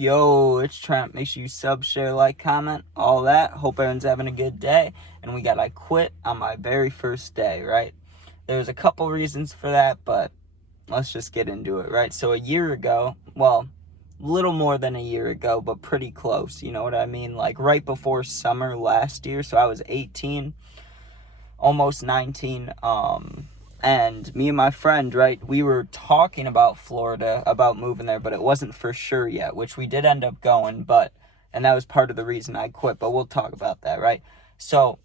Yo, it's Trent. Make sure you sub, share, like, comment, all that. Hope everyone's having a good day. And I quit on my very first day, right? There's a couple reasons for that, but let's just get into it, right? So a year ago, well, little more than a year ago, but pretty close, you know what I mean? Like right before summer last year, so I was 18, almost 19, and me and my friend, right, we were talking about Florida, about moving there, but it wasn't for sure yet, which we did end up going, and that was part of the reason I quit, but we'll talk about that, right? So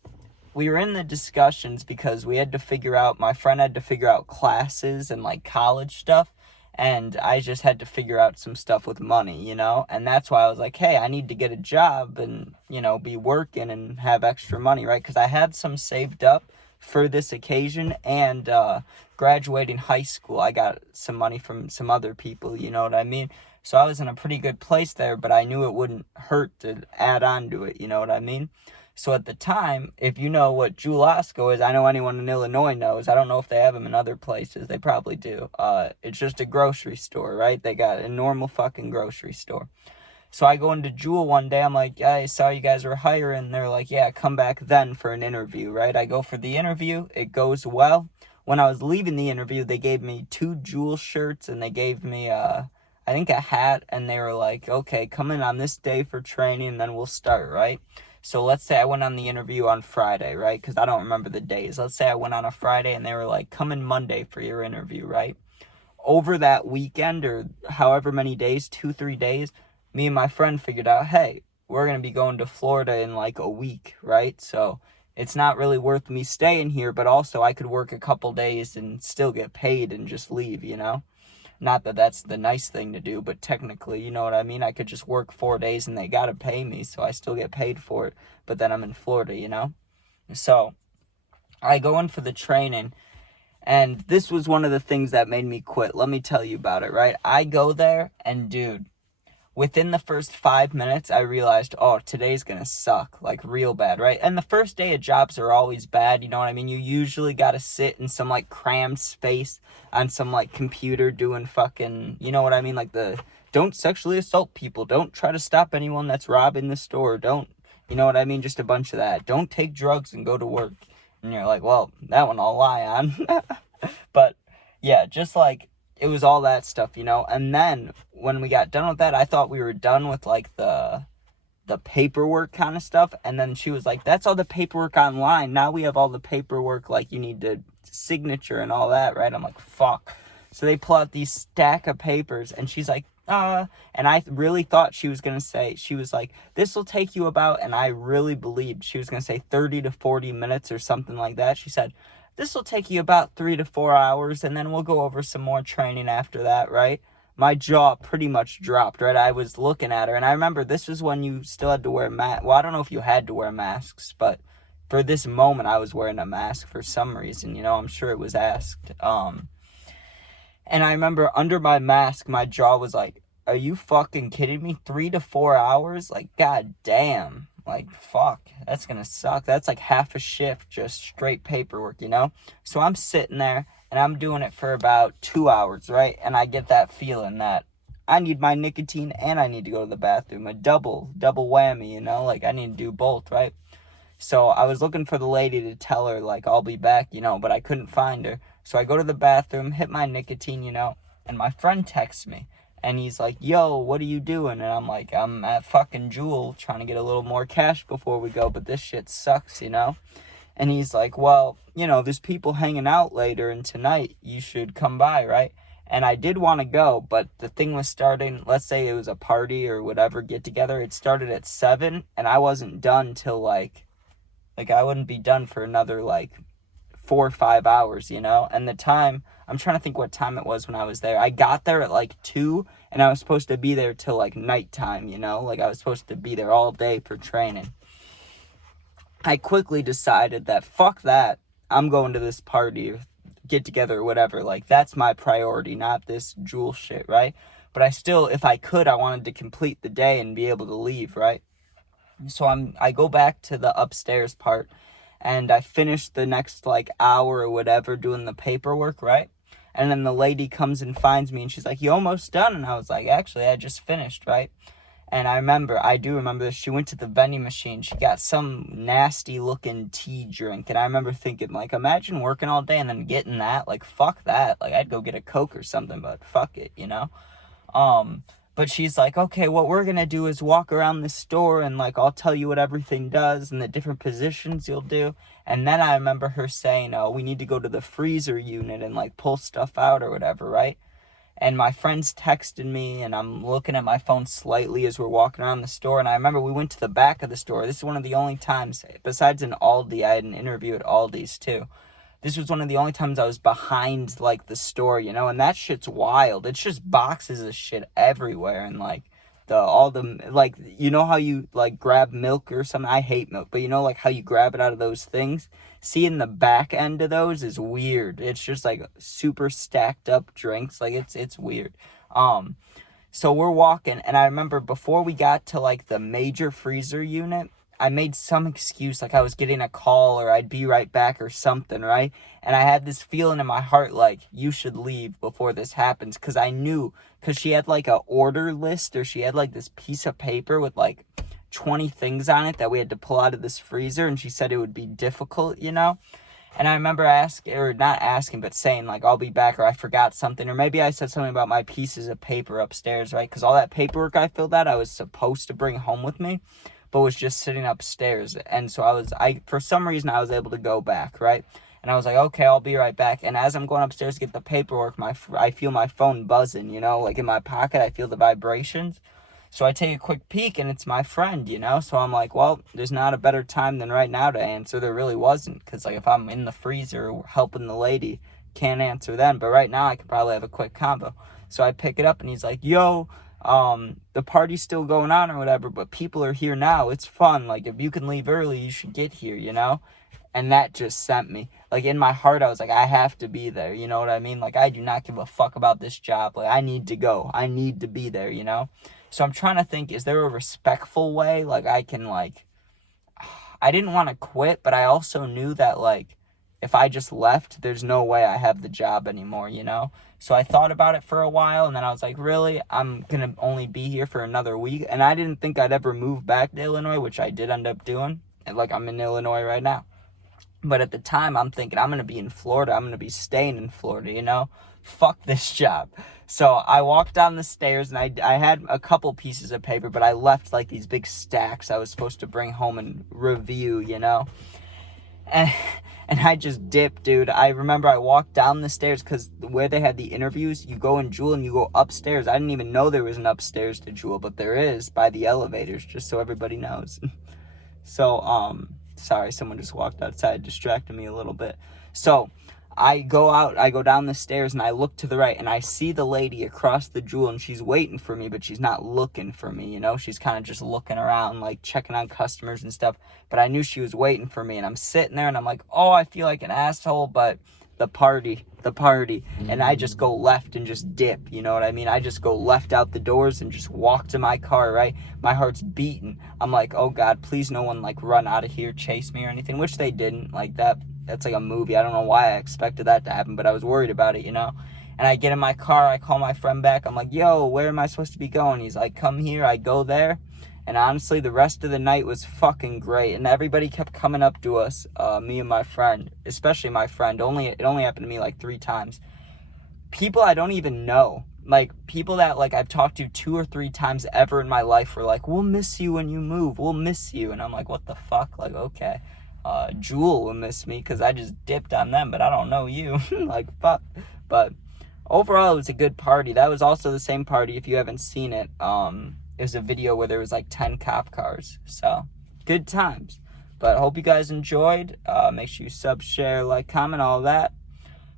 we were in the discussions because my friend had to figure out classes and like college stuff, and I just had to figure out some stuff with money, and that's why I was like, hey, I need to get a job and, be working and have extra money, right? Because I had some saved up for this occasion, and graduating high school, I got some money from some other people, you know what I mean? So I was in a pretty good place there, but I knew it wouldn't hurt to add on to it, you know what I mean? So at the time, if you know what Jewel Osco is, I know anyone in Illinois knows. I don't know if they have them in other places. They probably do. It's just a grocery store, right? They got a normal fucking grocery store. So I go into Jewel one day, I'm like, yeah, I saw you guys were hiring. They're like, yeah, come back then for an interview, right? I go for the interview. It goes well. When I was leaving the interview, they gave me 2 Jewel shirts, and they gave me, I think, a hat, and they were like, okay, come in on this day for training, and then we'll start, right? So let's say I went on the interview on Friday, right? Because I don't remember the days. Let's say I went on a Friday, and they were like, come in Monday for your interview, right? Over that weekend, or however many days, 2-3 days, me and my friend figured out, hey, we're going to be going to Florida in like a week, right? So it's not really worth me staying here, but also I could work a couple days and still get paid and just leave, Not that that's the nice thing to do, but technically, you know what I mean? I could just work 4 days and they got to pay me, so I still get paid for it, but then I'm in Florida, So I go in for the training, and this was one of the things that made me quit. Let me tell you about it, right? I go there, and dude, within the first 5 minutes, I realized, oh, today's going to suck, like real bad, right? And the first day of jobs are always bad, you know what I mean? You usually got to sit in some like crammed space on some like computer doing fucking, you know what I mean? Like don't sexually assault people. Don't try to stop anyone that's robbing the store. Don't, you know what I mean? Just a bunch of that. Don't take drugs and go to work. And you're like, well, that one I'll lie on. But yeah, just like, it was all that stuff, and then when we got done with that, I thought we were done with like the paperwork kind of stuff, and then she was like, that's all the paperwork online. Now we have all the paperwork, like you need to signature and all that, right? I'm like, fuck. So they pull out these stack of papers, and she's like, and I really thought she was going to say, she was like, this will take you about, and I really believed she was going to say 30 to 40 minutes or something like that. She said, this will take you about 3 to 4 hours, and then we'll go over some more training after that, right? My jaw pretty much dropped, right? I was looking at her, and I remember this was when you still had to wear masks. Well, I don't know if you had to wear masks, but for this moment, I was wearing a mask for some reason, I'm sure it was asked. And I remember under my mask, my jaw was like, are you fucking kidding me? 3 to 4 hours? Like, god damn. Like, fuck, that's gonna suck. That's like half a shift, just straight paperwork, So I'm sitting there, and I'm doing it for about 2 hours, right? And I get that feeling that I need my nicotine and I need to go to the bathroom. A double whammy, Like, I need to do both, right? So I was looking for the lady to tell her, like, I'll be back, but I couldn't find her. So I go to the bathroom, hit my nicotine, and my friend texts me. And he's like, yo, what are you doing? And I'm like, I'm at fucking Jewel trying to get a little more cash before we go, but this shit sucks, And he's like, well, there's people hanging out later, and tonight you should come by, right? And I did want to go, but the thing was starting, let's say it was a party or whatever, get together. It started at 7, and I wasn't done till like I wouldn't be done for another like 4 or 5 hours, And the time, I'm trying to think what time it was when I was there. I got there at like 2, and I was supposed to be there till like nighttime, Like I was supposed to be there all day for training. I quickly decided that fuck that. I'm going to this party or get together or whatever. Like, that's my priority, not this Jewel shit, right? But I still, if I could, I wanted to complete the day and be able to leave, right? So I go back to the upstairs part, and I finish the next like hour or whatever doing the paperwork, right? And then the lady comes and finds me, and she's like, you almost done? And I was like, actually, I just finished, right? And I do remember this. She went to the vending machine. She got some nasty looking tea drink. And I remember thinking, like, imagine working all day and then getting that. Like, fuck that. Like, I'd go get a Coke or something, but fuck it, you know? But she's like, okay, what we're gonna do is walk around the store and, like, I'll tell you what everything does and the different positions you'll do. And then I remember her saying, oh, we need to go to the freezer unit and, like, pull stuff out or whatever, right? And my friend's texted me, and I'm looking at my phone slightly as we're walking around the store. And I remember we went to the back of the store. This is one of the only times, besides in Aldi, I had an interview at Aldi's too. This was one of the only times I was behind, like, the store, you know? And that shit's wild. It's just boxes of shit everywhere. And, like, like, you know how you, like, grab milk or something? I hate milk, but you know, like, how you grab it out of those things? Seeing the back end of those is weird. It's just, like, super stacked up drinks. Like, it's weird. So we're walking, and I remember before we got to, like, the major freezer unit, I made some excuse, like I was getting a call or I'd be right back or something, right? And I had this feeling in my heart, like, you should leave before this happens, because I knew, because she had, like, a order list, or she had, like, this piece of paper with, like, 20 things on it that we had to pull out of this freezer, and she said it would be difficult, you know? And I remember not asking, but saying, like, I'll be back, or I forgot something, or maybe I said something about my pieces of paper upstairs, right? Because all that paperwork I filled out, I was supposed to bring home with me, but was just sitting upstairs. And so for some reason, I was able to go back, right? And I was like, okay, I'll be right back. And as I'm going upstairs to get the paperwork, I feel my phone buzzing, you know, like in my pocket, I feel the vibrations. So I take a quick peek, and it's my friend, you know? So I'm like, well, there's not a better time than right now to answer. There really wasn't, because, like, if I'm in the freezer helping the lady, can't answer then. But right now, I could probably have a quick convo. So I pick it up, and he's like, yo, the party's still going on or whatever, but people are here now. It's fun. Like, if you can leave early, you should get here, you know? And that just sent me. Like, in my heart, I was like, I have to be there. You know what I mean? Like, I do not give a fuck about this job. Like, I need to go. I need to be there, you know? So I'm trying to think, is there a respectful way? Like, I can, like, I didn't want to quit, but I also knew that, like, if I just left, there's no way I have the job anymore, you know? So I thought about it for a while, and then I was like, really? I'm going to only be here for another week? And I didn't think I'd ever move back to Illinois, which I did end up doing. And, like, I'm in Illinois right now. But at the time, I'm thinking, I'm going to be in Florida. I'm going to be staying in Florida, you know? Fuck this job. So I walked down the stairs, and I had a couple pieces of paper, but I left, like, these big stacks I was supposed to bring home and review, you know? And I just dipped, dude. I remember I walked down the stairs, because where they had the interviews, you go in Jewel and you go upstairs. I didn't even know there was an upstairs to Jewel, but there is by the elevators, just so everybody knows. So, sorry, someone just walked outside, distracted me a little bit. So I go down the stairs, and I look to the right, and I see the lady across the Jewel, and she's waiting for me, but she's not looking for me, you know? She's kind of just looking around, like, checking on customers and stuff, but I knew she was waiting for me, and I'm sitting there, and I'm like, oh, I feel like an asshole, but the party, and I just go left and just dip, you know what I mean? I just go left out the doors and just walk to my car, right? My heart's beating. I'm like, oh, God, please no one, like, run out of here, chase me or anything, which they didn't, like, that's like a movie. I don't know why I expected that to happen, but I was worried about it, you know? And I get in my car, I call my friend back, I'm like, yo, where am I supposed to be going? He's like, come here, I go there. And honestly, the rest of the night was fucking great, and everybody kept coming up to us, me and my friend, especially my friend. It only happened to me, like, 3 times. People I don't even know, like, people that, like, I've talked to 2 or 3 times ever in my life were like, we'll miss you when you move, we'll miss you. And I'm like, what the fuck? Like, okay. Jewel will miss me because I just dipped on them, but I don't know you. Like, fuck. But overall, it was a good party. That was also the same party, if you haven't seen it. It was a video where there was, like, 10 cop cars. So, good times. But hope you guys enjoyed. Make sure you sub, share, like, comment, all that.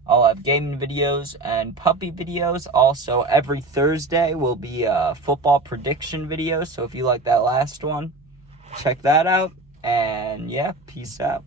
I'll have gaming videos and puppy videos. Also, every Thursday will be a football prediction video. So if you like that last one, check that out. And yeah, peace out.